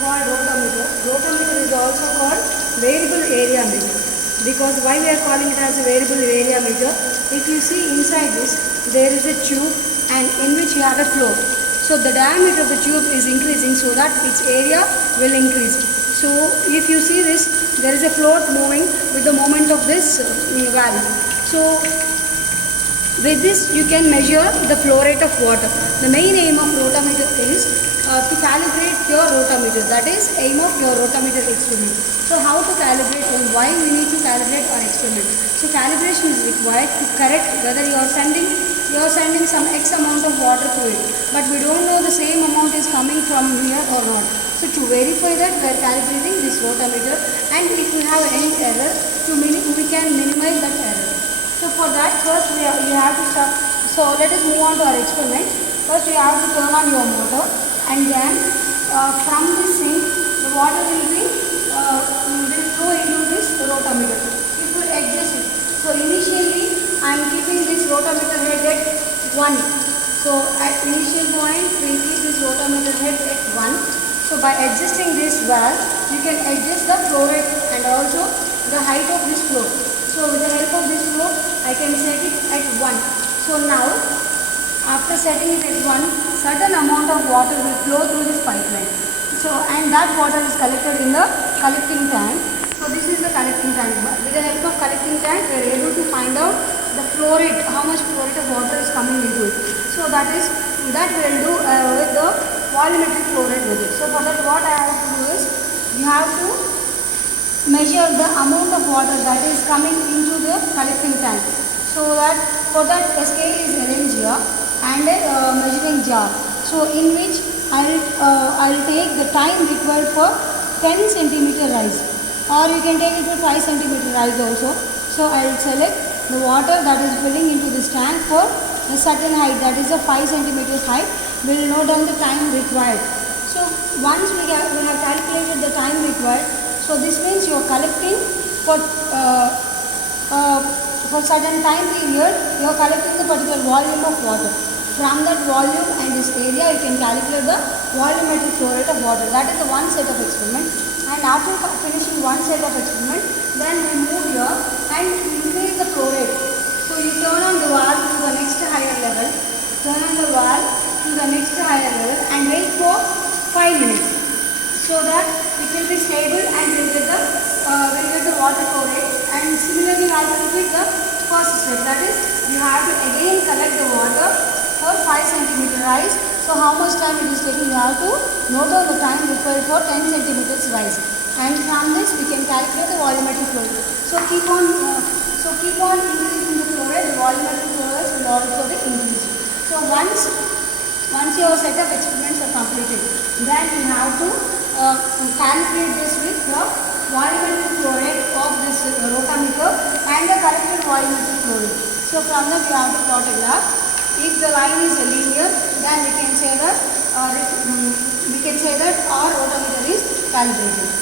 called rotameter. Rotameter is also called variable area meter. Because why we are calling it as a variable area meter? If you see inside this, there is a tube and in which you have a flow. So the diameter of the tube is increasing so that its area will increase. So if you see this, there is a float moving with the moment of this valve. So with this you can measure the flow rate of water. The main aim of rotameter is to calibrate your rotameter. That is aim of your rotameter experiment. So how to calibrate and why we need to calibrate our experiment. So calibration is required to correct whether you are sending some X amount of water to it, but we don't know the same amount is coming from here or not. So to verify that, we are calibrating this rotameter, and if we have any error, we can minimize that error. So for that, first we have to start. So let us move on to our experiment. First you have to turn on your motor, and then from this sink the water will flow into this rotameter. It will adjust it. So initially I am keeping this rotameter head at 1. So at initial point we will keep this rotameter head at 1. So by adjusting this valve, you can adjust the flow rate and also the height of this flow. So with the help of this flow, I can set it at 1. So now, after setting it at 1, certain amount of water will flow through this pipeline. So, and that water is collected in the collecting tank. So this is the collecting tank. With the help of collecting tank, we are able to find out the flow rate, how much flow rate of water is coming into it. So that we will do with the volumetric flow rate with it. So for that, what I have to do is, you have to measure the amount of water that is coming into the collecting tank. So that for that, a scale is arranged here and a measuring jar. So in which I'll take the time required for 10 centimeter rise, or you can take it for 5 centimeter rise also. So I'll select the water that is filling into this tank for a certain height, that is a 5 centimeters height. We'll note down the time required. So once we have calculated the time required, so this means you are collecting for certain time period, you are collecting the particular volume of water. From that volume and this area, you can calculate the volumetric flow rate of water. That is the one set of experiment. And after finishing one set of experiment, then we move here and increase the flow rate. So you turn on the valve to the next higher level, turn on the valve to the next higher level and wait for 5 minutes, so that it will be stable and we'll get the water flow rate. And similarly, you have to repeat the first step. That is, you have to again collect the water for 5 centimeter rise. So how much time it is taking, you have to note down the time required for 10 centimeters rise. And from this we can calculate the volumetric flow rate. So keep on increasing the flow rate, the volumetric flow rate will also be increased. So once your set of experiments are completed, then you have to calibrate this with the volumetric flow rate of this rotameter and the corrected volumetric flow rate. So from that you have to plot a graph. If the line is linear, then we can say that our rotameter is calibrated.